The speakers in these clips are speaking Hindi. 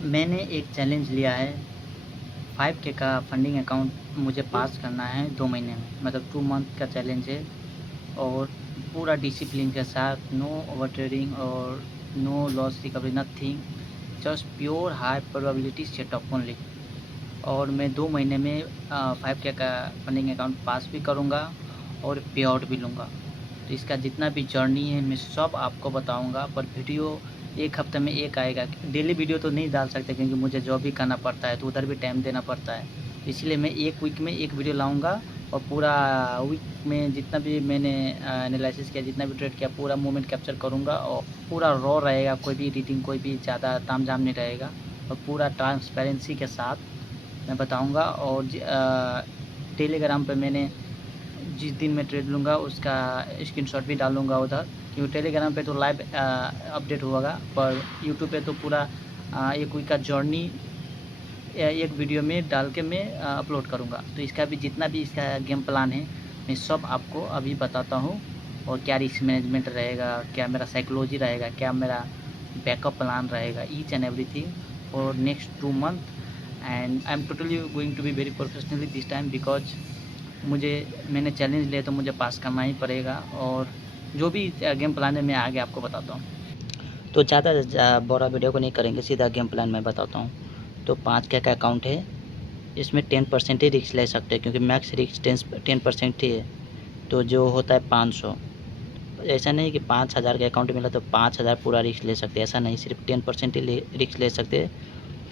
मैंने एक चैलेंज लिया है 5K का फंडिंग अकाउंट मुझे पास करना है 2 महीने में, मतलब 2 मंथ का चैलेंज है। और पूरा डिसिप्लिन के साथ, नो ओवर ट्रेडिंग और no loss recovery, nothing, just pure high probability setup only. और मैं 2 महीने में 5K का फंडिंग अकाउंट पास भी करूँगा और पे आउट भी लूँगा। तो इसका जितना भी जर्नी है मैं सब आपको बताऊँगा, पर वीडियो 1 हफ्ते में 1 आएगा। डेली वीडियो तो नहीं डाल सकते क्योंकि मुझे जॉब भी करना पड़ता है, तो उधर भी टाइम देना पड़ता है। इसलिए मैं 1 वीक में 1 वीडियो लाऊँगा और पूरा वीक में जितना भी मैंने एनालिसिस किया, जितना भी ट्रेड किया, पूरा मूवमेंट कैप्चर करूँगा और पूरा रॉ रहेगा, कोई भी एडिटिंग, कोई भी ज़्यादा तामझाम नहीं रहेगा और पूरा ट्रांसपेरेंसी के साथ मैं बताऊँगा। और टेलीग्राम पे मैंने जिस दिन मैं ट्रेड लूँगा उसका स्क्रीनशॉट भी डालूँगा उधर, क्योंकि टेलीग्राम पे तो लाइव अपडेट होगा, पर यूट्यूब पे तो पूरा एक वीक का जर्नी एक वीडियो में डाल के मैं अपलोड करूँगा। तो इसका भी जितना भी इसका गेम प्लान है मैं सब आपको अभी बताता हूँ, और क्या रिस्क मैनेजमेंट रहेगा, क्या मेरा साइकोलॉजी रहेगा, क्या मेरा बैकअप प्लान रहेगा, each and everything for next 2 month. And I am totally going to be very professionally this time, because मैंने चैलेंज लिया तो मुझे पास करना ही पड़ेगा। और जो भी गेम प्लान है मैं आगे आपको बताता हूँ। तो ज़्यादा बड़ा वीडियो को नहीं करेंगे, सीधा गेम प्लान मैं बताता हूँ। तो 5K का अकाउंट है, इसमें 10% ही रिस्क ले सकते हैं, क्योंकि मैक्स रिस्क 10% ही है। तो जो होता है 500, ऐसा नहीं कि 5,000 का अकाउंट मिला तो 5,000 पूरा रिस्क ले सकते हैं, ऐसा नहीं, सिर्फ 10% ही रिस्क ले सकते हैं,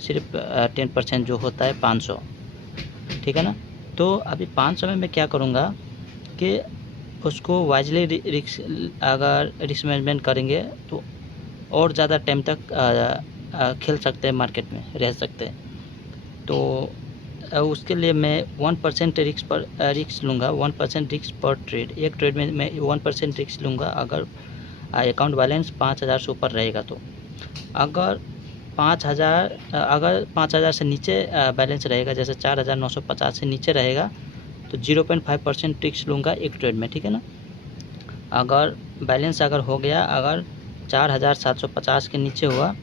सिर्फ 10% जो होता है 500, ठीक है ना। तो अभी 500 में मैं क्या करूँगा कि उसको वाइजली रिस्क, अगर रिस्क मैनेजमेंट करेंगे तो और ज़्यादा टाइम तक खेल सकते हैं, मार्केट में रह सकते हैं। तो उसके लिए मैं 1% रिस्क लूँगा, 1% रिस्क पर ट्रेड। एक ट्रेड में मैं 1% रिस्क लूँगा अगर अकाउंट बैलेंस 5,000 से ऊपर रहेगा। तो अगर 5,000 से नीचे बैलेंस रहेगा, जैसे 4,950 से नीचे रहेगा, तो 0.5% रिस्क लूँगा एक ट्रेड में, ठीक है ना। अगर बैलेंस हो गया, अगर 4,750 के नीचे हुआ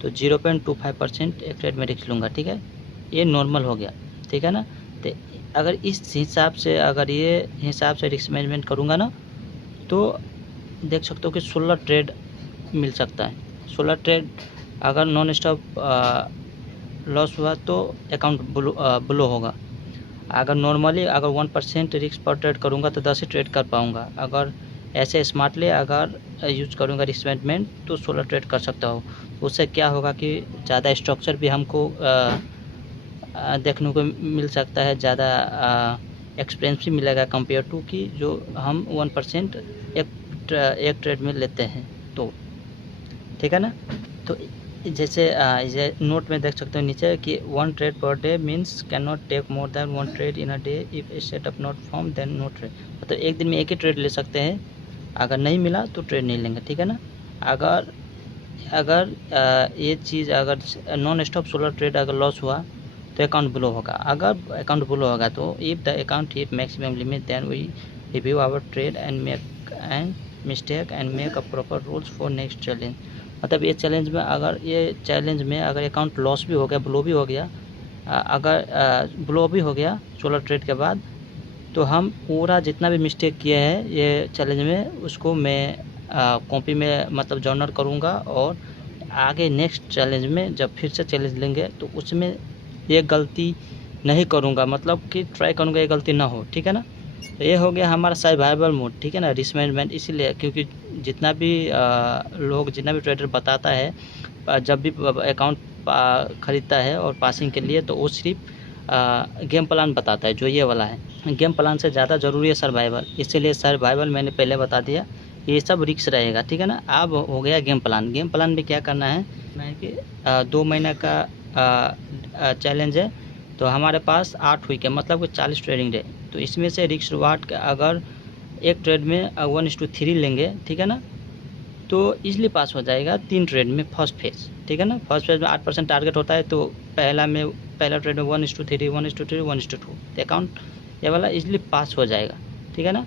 तो 0.25% एक ट्रेड में रिस्क लूँगा, ठीक है। ये नॉर्मल हो गया, ठीक है ना। तो अगर इस हिसाब से, अगर ये हिसाब से रिस्क मैनेजमेंट करूँगा ना, तो देख सकते हो कि 16 ट्रेड मिल सकता है। 16 ट्रेड अगर नॉन स्टॉप लॉस हुआ तो अकाउंट ब्लो होगा। अगर नॉर्मली 1% रिस्क पर ट्रेड करूँगा तो 10 ही ट्रेड कर पाऊँगा। अगर ऐसे स्मार्टली अगर यूज करूँगा रिस्क मैनेजमेंट तो 16 ट्रेड कर सकता हूँ। उससे क्या होगा कि ज़्यादा स्ट्रक्चर भी हमको देखने को मिल सकता है, ज़्यादा एक्सपीरियंस भी मिलेगा कंपेयर टू कि जो हम 1% एक ट्रेड में लेते हैं, तो ठीक है ना। तो जैसे नोट में देख सकते हो नीचे कि 1 ट्रेड पर day means can not take more than 1 trade in a day if a setup not form then no trade. मतलब एक दिन में एक ही ट्रेड ले सकते हैं, अगर नहीं मिला तो ट्रेड नहीं लेंगे, ठीक है ना। अगर अगर ये चीज़ अगर नॉन स्टॉप 16 ट्रेड अगर लॉस हुआ तो अकाउंट ब्लो होगा। अगर अकाउंट ब्लो होगा तो if the account hit maximum limit then we review our trade and make an mistake and make a proper rules for next challenge. मतलब ये चैलेंज में अगर अकाउंट लॉस भी हो गया, ब्लो भी हो गया, अगर ब्लो भी हो गया 16 ट्रेड के बाद, तो हम पूरा जितना भी मिस्टेक किए हैं ये चैलेंज में उसको मैं कॉपी में मतलब जर्नल करूँगा, और आगे नेक्स्ट चैलेंज में जब फिर से चैलेंज लेंगे तो उसमें ये गलती नहीं करूँगा, मतलब कि ट्राई करूँगा ये गलती ना हो, ठीक है ना। तो ये हो गया हमारा सर्वाइवल मोड, ठीक है ना, रिस्क मैनेजमेंट। इसीलिए क्योंकि जितना भी ट्रेडर बताता है, जब भी अकाउंट ख़रीदता है और पासिंग के लिए, तो वो सिर्फ गेम प्लान बताता है, जो ये वाला है। गेम प्लान से ज़्यादा ज़रूरी है सर्वाइवल, इसीलिए सर्वाइवल मैंने पहले बता दिया, ये सब रिस्क रहेगा, ठीक है ना। अब हो गया गेम प्लान। गेम प्लान में क्या करना है कि 2 महीने का चैलेंज है, तो हमारे पास 8 वीक है, मतलब 40 ट्रेडिंग डे। तो इसमें से रिस्क रिवार्ड अगर एक ट्रेड में 1:3 लेंगे, ठीक है ना, तो ईज़िली पास हो जाएगा 3 ट्रेड में फर्स्ट फेज़, ठीक है ना। फर्स्ट फेज़ में 8% टारगेट होता है, तो पहला ट्रेड में 1:3 1:3 1:2, तो अकाउंट ये वाला ईज़िली पास हो जाएगा, ठीक है ना।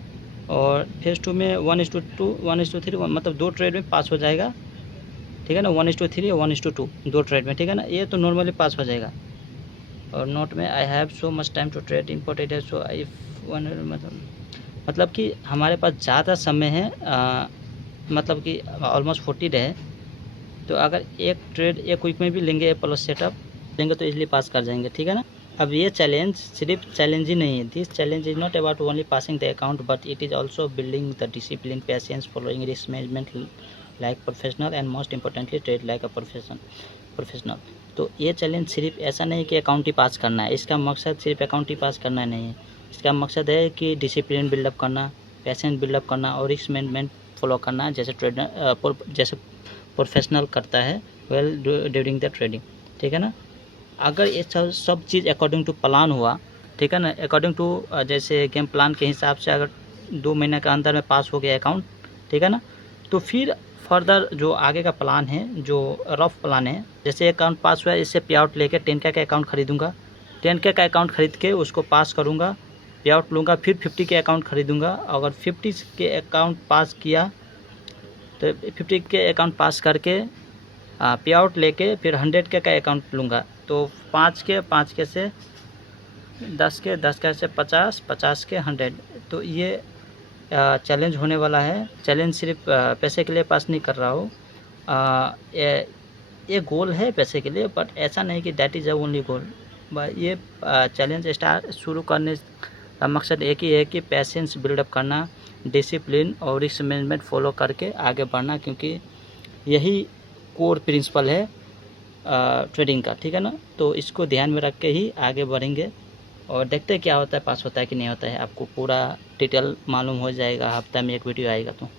और फेज़ 2 में 1:2 1:3 मतलब 2 ट्रेड में पास हो जाएगा, ठीक है ना, 1:3 और 1:2 दो ट्रेड में, ठीक है ना, ये तो नॉर्मली पास हो जाएगा। और नोट में I have so much time to trade imported है, सो आई मतलब कि हमारे पास ज़्यादा समय है, मतलब कि ऑलमोस्ट 40 डे है, तो अगर एक ट्रेड एक वीक में भी लेंगे प्लस सेटअप लेंगे तो इजीली पास कर जाएंगे, ठीक है ना। अब ये चैलेंज सिर्फ चैलेंज ही नहीं है, this challenge is not about only passing the account but it is also building the discipline, patience, following risk management like professional and most importantly trade like a professional. तो ये चैलेंज सिर्फ ऐसा नहीं कि अकाउंट ही पास करना है, इसका मकसद सिर्फ अकाउंट ही पास करना नहीं है, इसका मकसद है कि डिसिप्लिन बिल्डअप करना, पेशेंस बिल्डअप करना और रिस्क मैनेजमेंट फॉलो करना, जैसे ट्रेडर जैसे प्रोफेशनल करता है वेल ड्यूरिंग द ट्रेडिंग, ठीक है ना। अगर ये सब चीज़ अकॉर्डिंग टू प्लान हुआ, ठीक है ना, अकॉर्डिंग टू जैसे गेम प्लान के हिसाब से अगर 2 महीने के अंदर में पास हो गया अकाउंट, ठीक है ना, तो फिर फर्दर जो आगे का प्लान है, जो रफ प्लान है, जैसे अकाउंट पास हुआ इससे पे आउट लेके 10K का अकाउंट खरीदूंगा, 10K का अकाउंट खरीद के उसको पास करूँगा, पे आउट लूँगा, फिर 50 के अकाउंट खरीदूँगा, अगर 50 के अकाउंट पास किया तो 50 के अकाउंट पास करके पे आउट लेके फिर 100K का अकाउंट लूँगा, तो 5K से 10K से 50 के 100, तो ये चैलेंज होने वाला है। चैलेंज सिर्फ पैसे के लिए पास नहीं कर रहा हूँ, ये गोल है पैसे के लिए, बट ऐसा नहीं कि that is the only goal. ये चैलेंज शुरू करने का मकसद एक ही है कि पेशेंस बिल्डअप करना, डिसिप्लिन और रिस्क मैनेजमेंट फॉलो करके आगे बढ़ना, क्योंकि यही कोर प्रिंसिपल है ट्रेडिंग का, ठीक है ना। तो इसको ध्यान में रख के ही आगे बढ़ेंगे और देखते हैं क्या होता है, पास होता है कि नहीं होता है। आपको पूरा डिटेल मालूम हो जाएगा, हफ्ता में एक वीडियो आएगा तो।